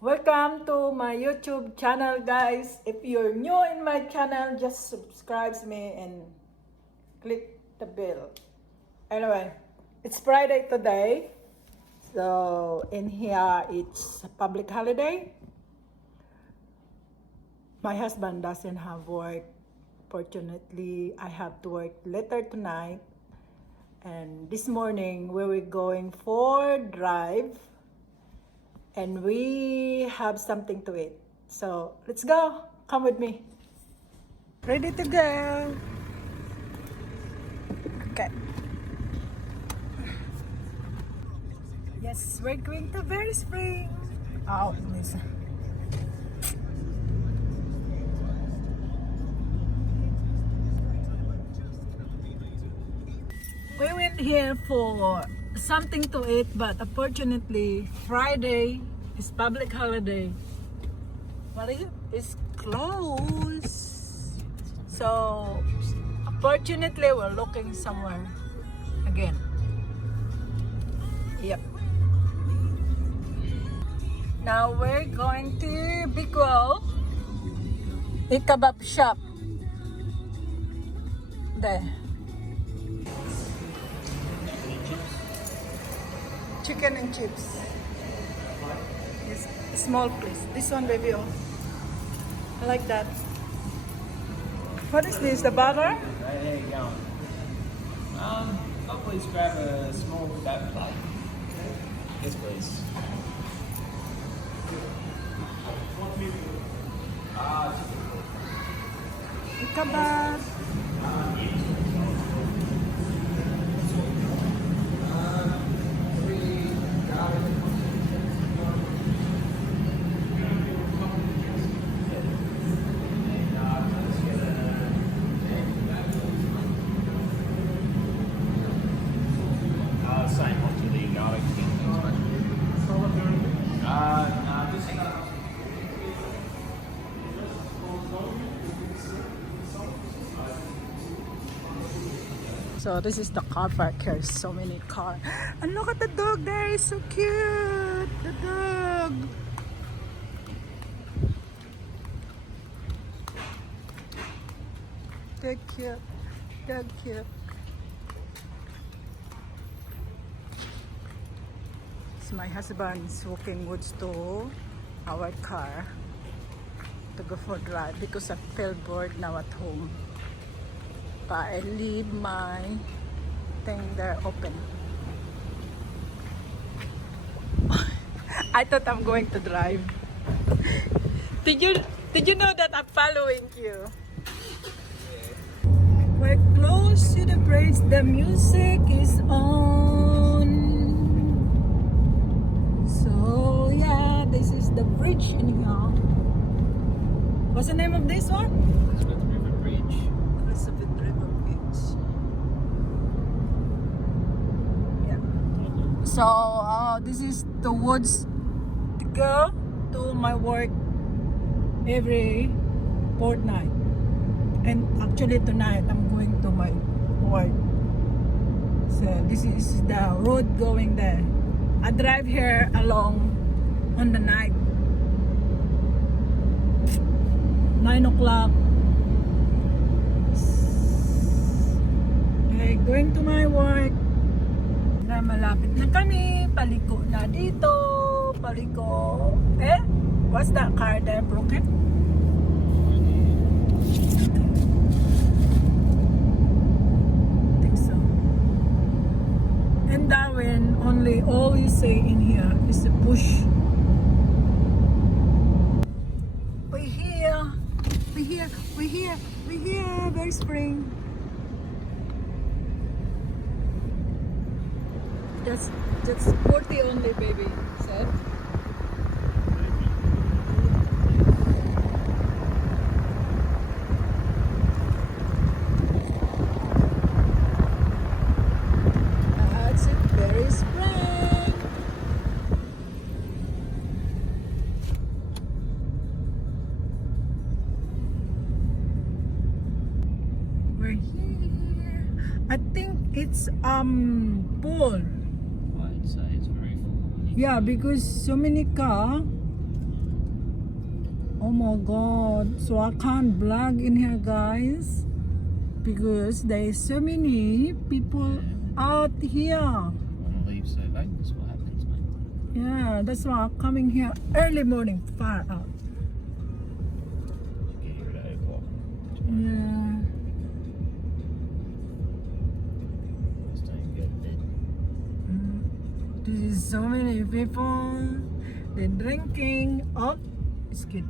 Welcome to my YouTube channel, guys. If you're new in my channel, just subscribe me and click the bell. Anyway, it's Friday today. So in here it's a public holiday. My husband doesn't have work. Fortunately, I have to work later tonight. And this morning we were going for drive. And we have something to eat. So let's go. Come with me. Ready to go. Okay. Yes, we're going to Berry Spring. Oh, listen. We went here for something to eat, but unfortunately Friday is public holiday. What is it? It's closed. So unfortunately we're looking somewhere again. Yep. Now we're going to Bicol, a kebab shop. There. Chicken and chips. Yes, small please. This one, baby. Oh, I like that. What is this? The burger? Right, there you go. I'll please grab a small kebab plate. Yes, please. Kebab. Same one to the garlic king. So this is the car park here. So many cars. And look at the dog there. It's so cute. The dog. They're cute. They're cute. So my husband's walking woods to our car to go for a drive because I feel bored now at home. But I leave my thing there open. I thought I'm going to drive. Did you know that I'm following you? We're close to the bridge. The music is on. So yeah, this is the bridge anyhow. What's the name of this one? Elizabeth River Bridge. Elizabeth River Bridge. Yeah. So this is the woods to go to my work every fortnight. And actually tonight I'm going to my work. So this is the road going there. I drive here along on the night. 9 o'clock. Okay, going to my work. Na malapit na kami. Paliko na dito. Paliko. What's that car there? Broken? I think so. In Darwin, only all you say in here is the push. We're here, Berry Spring. That's 40 only, baby. Said. That's it, Berry Spring. We're here. I think it's full. I'd say it's very full. Yeah, because so many car. Oh my god. So I can't vlog in here, guys. Because there's so many people out here. Want to leave so late? That's what happens, mate. Yeah, that's why I'm coming here early morning, far out. Get here at 8 o'clock. Yeah. Just don't go to bed. There's so many people. They're drinking. Oh, it's kid.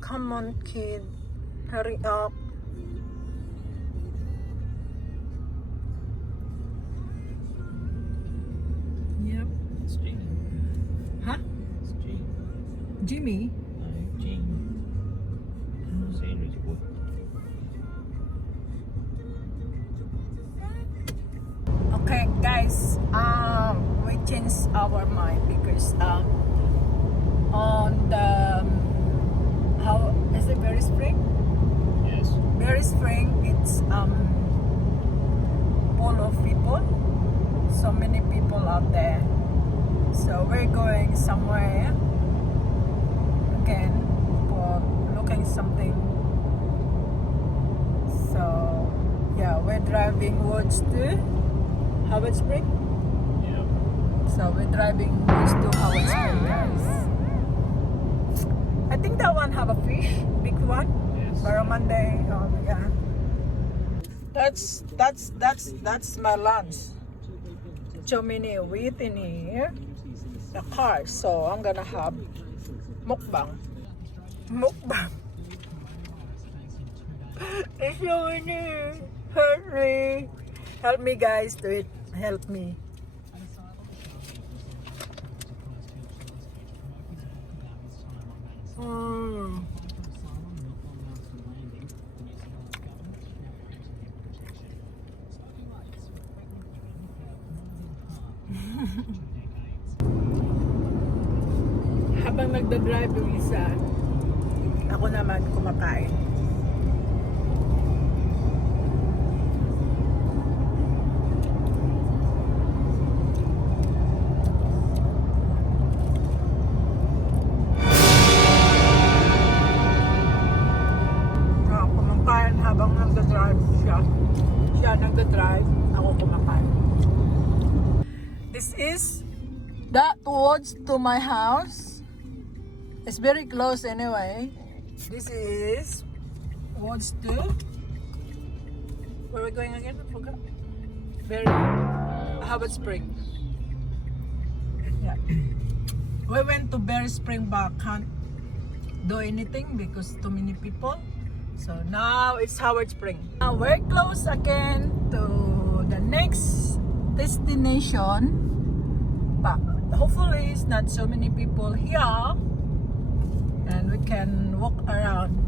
Come on, kid. Hurry up. Yep. It's Gene. Huh? It's Gene. Jimmy? No, Gene. Sanders, boy. Okay, guys. We changed our mind because on the how is it very spring? Yes. Very spring. It's full of people. So many people out there. So we're going somewhere again for looking something. So yeah, we're driving woods to Howard Spring. Yeah. So we're driving woods to Howard Spring, guys. I think that one have a fish, big one. Yes. Barramundi. Yeah. That's my lunch. So many wheat in here. The car. So I'm gonna have mukbang. Mukbang. It's so many. Help me. Help me, guys, do it. Help me. Habang nagda-drive yung isa, ako naman kumakain. Kumakain habang nagda-drive siya. Siya nagda-drive, ako kumakain. This is that towards to my house. It's very close anyway. This is towards to where are we going again? I forgot. Very Howard Spring. Yeah. We went to Berry Spring but can't do anything because too many people. So now it's Howard Spring. Now we're close again to the next destination. But hopefully it's not so many people here and we can walk around.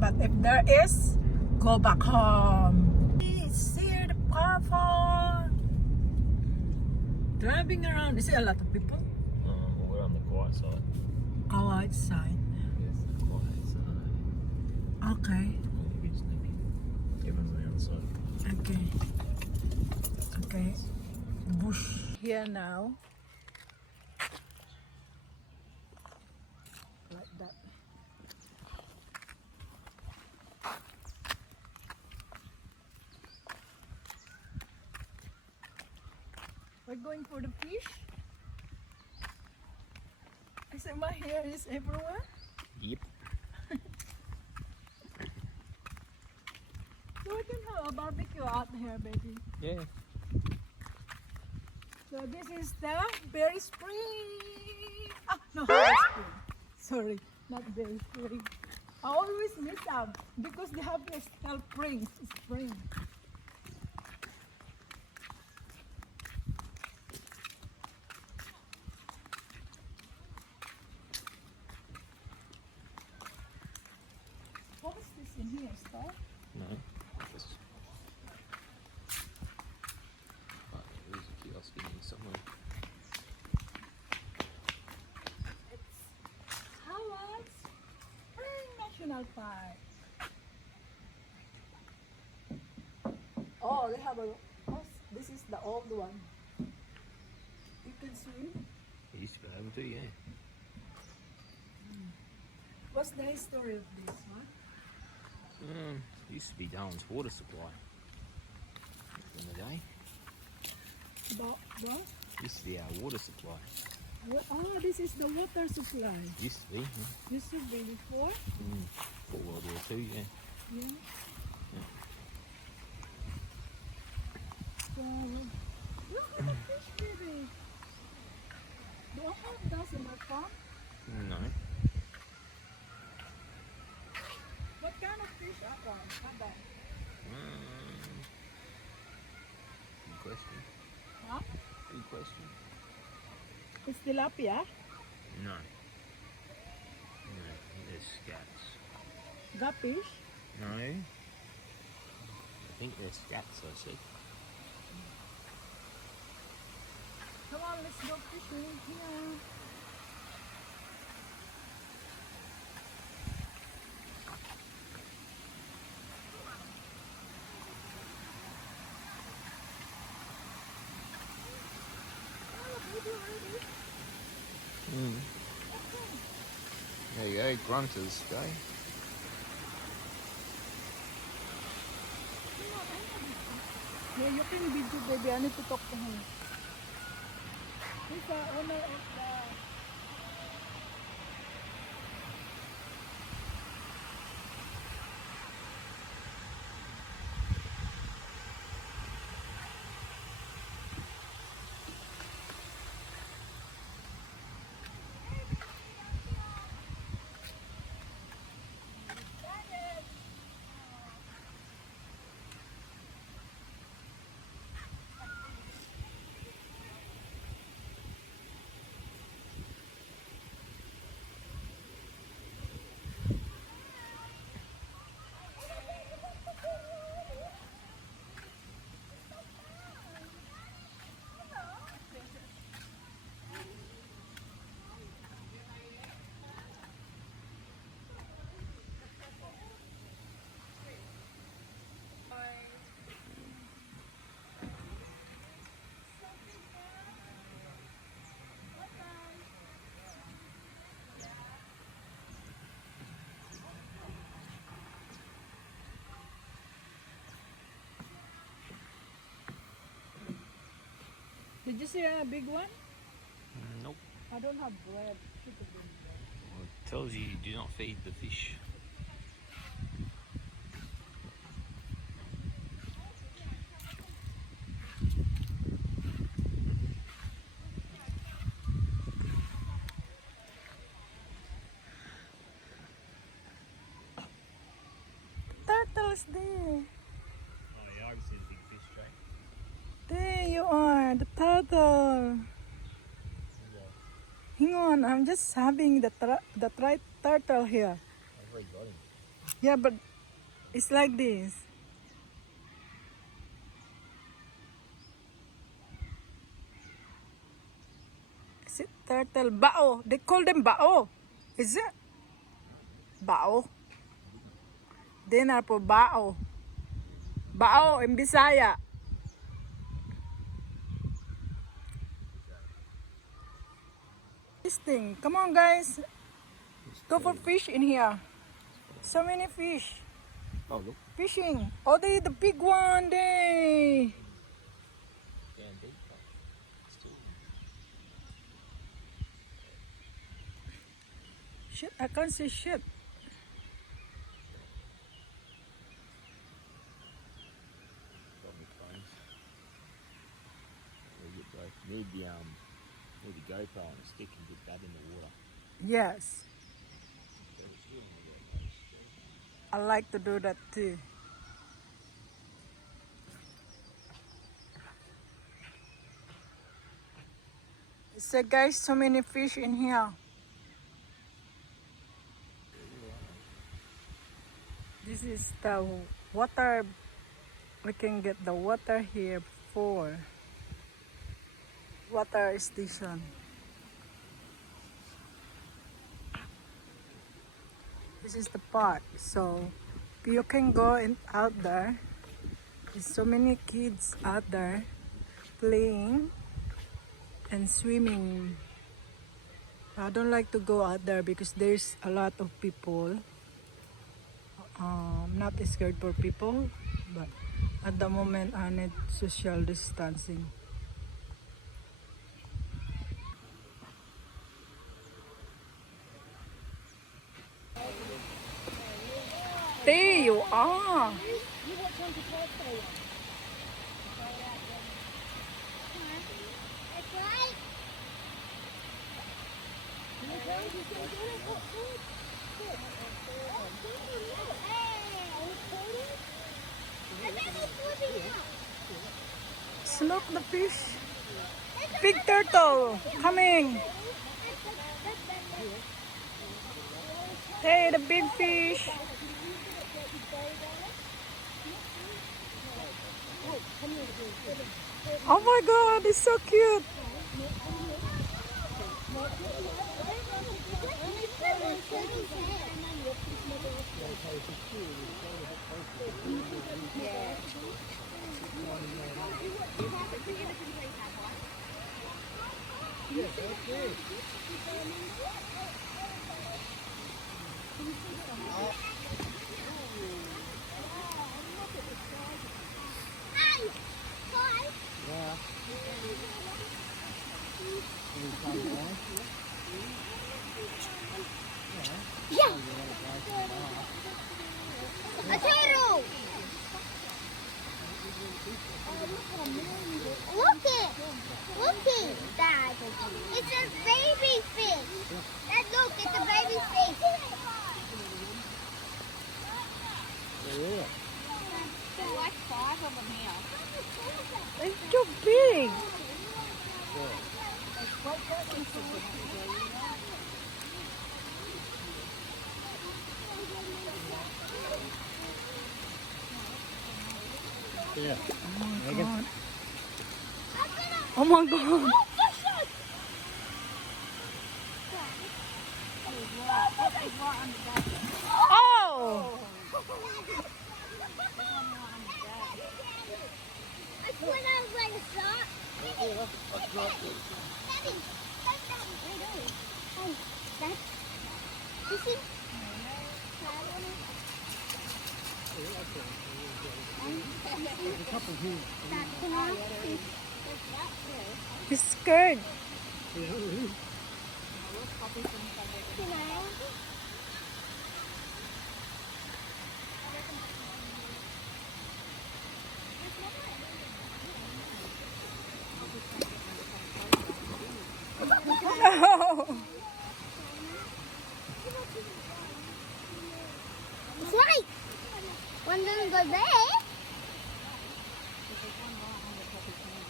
But if there is, go back home. See the platform. Driving around. Is it a lot of people? Well, we're on the quiet side. Quiet side. Yes, the quiet side. Okay. Everyone's on the other side. Okay. Okay. Bush here now. Like that. We're going for the fish. I said my hair is everywhere. Yep. So we can have a barbecue out here, baby. Yeah. So this is the Berry Spring. Ah, no, Howard Spring. Sorry, not Berry Spring. I always miss out because they have this spring. Spring. What is this in here, stuff? No. Just... Oh, there's a kiosk in here somewhere. It's Howard Spring National Park. Oh, they have a. Oh, this is the old one. You can swim. You used to be able to, yeah. What's the history of this, huh? Used to be Darwin's water supply in the day. About what? Used to be our water supply. Oh, this is the water supply. Used to be, yeah. Used to be before? For World War II, yeah. Yeah. So, look at the fish, baby. Do I have those in my farm? No. What kind of fish are they? Good question. Huh? Good question. It's tilapia? No. No, there's scats. Guppies? No. I think they're scats, I said. Come on, let's go fishing here. There you go, grunters go. Yeah, you can video, baby. I need to talk to him. He's the owner of the... Did you see a big one? Nope. I don't have bread. Well, it tells you do not feed the fish. Turtles there. Oh yeah, I can see the big fish, Jay. There you are, the turtle. Hang on, I'm just having the turtle here. I've already got him. Yeah, but it's like this. Is it turtle? Bao. They call them bao. Is it? Bao. Dinner po bao. Bao in Bisaya. This thing. Come on, guys. Go for fish in here. So many fish. Oh, look. Fishing. Oh, the big one there. Down deep, but still. Shit, I can't see shit. Got me phones. Need the GoPro on a stick and put that in the water. Yes. I like to do that too. So guys, so many fish in here. This is the water. We can get the water here for water station. This is the park, so you can go out there. There's so many kids out there playing and swimming. I don't like to go out there because there's a lot of people. Not scared for people, but at the moment I need social distancing. There you are. Look the fish. Big turtle coming. Hey, the big fish. Oh my god, it's so cute. A turtle! Look it, Dad. It's a baby fish. Dad, look, it's a baby fish. There's like 5 of them here. It's too big. Yeah. Oh my god. Oh! I thought I was like a sock. Daddy, oh, that's fishing. He's scared. No. It's right. One doesn't go there.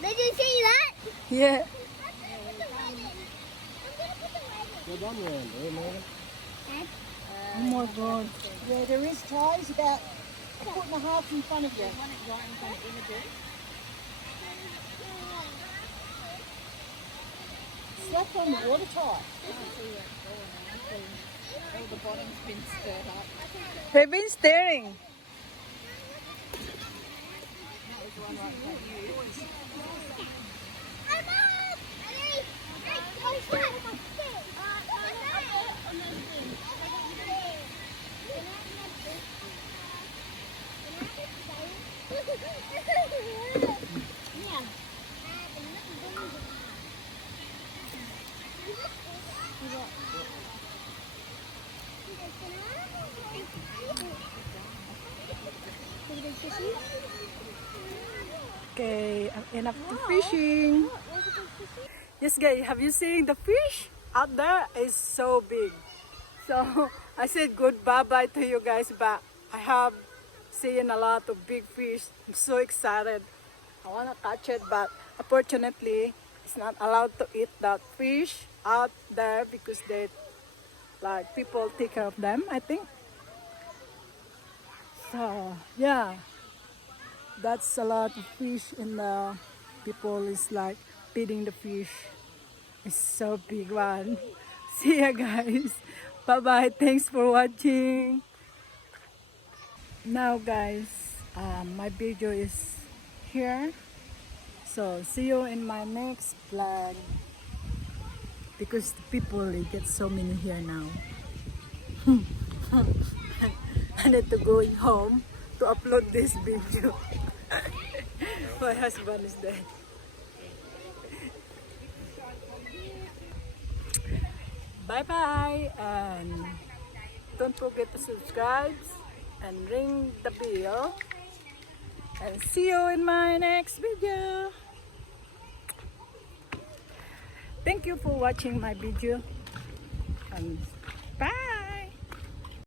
Did you see that? Yeah. Go down around there, man. Oh my god. Yeah, there is ties about a foot and a half in front of you. Slap on the water tie. Oh, the bottom's been stirred up. They've been staring. Okay, enough to fishing. Yes guys, have you seen the fish? Out there is so big. So I said goodbye to you guys, but I have seen a lot of big fish. I'm so excited. I want to catch it, but unfortunately it's not allowed to eat that fish out there because they like people take care of them, I think. So yeah, that's a lot of fish, and the people is like feeding the fish. It's so big one. See ya guys. Bye bye. Thanks for watching. Now guys, my video is here. So see you in my next vlog. because the people, they get so many here now. I need to going home to upload this video. My husband is there. Bye bye, and don't forget to subscribe and ring the bell, and see you in my next video. Thank you for watching my video, and bye.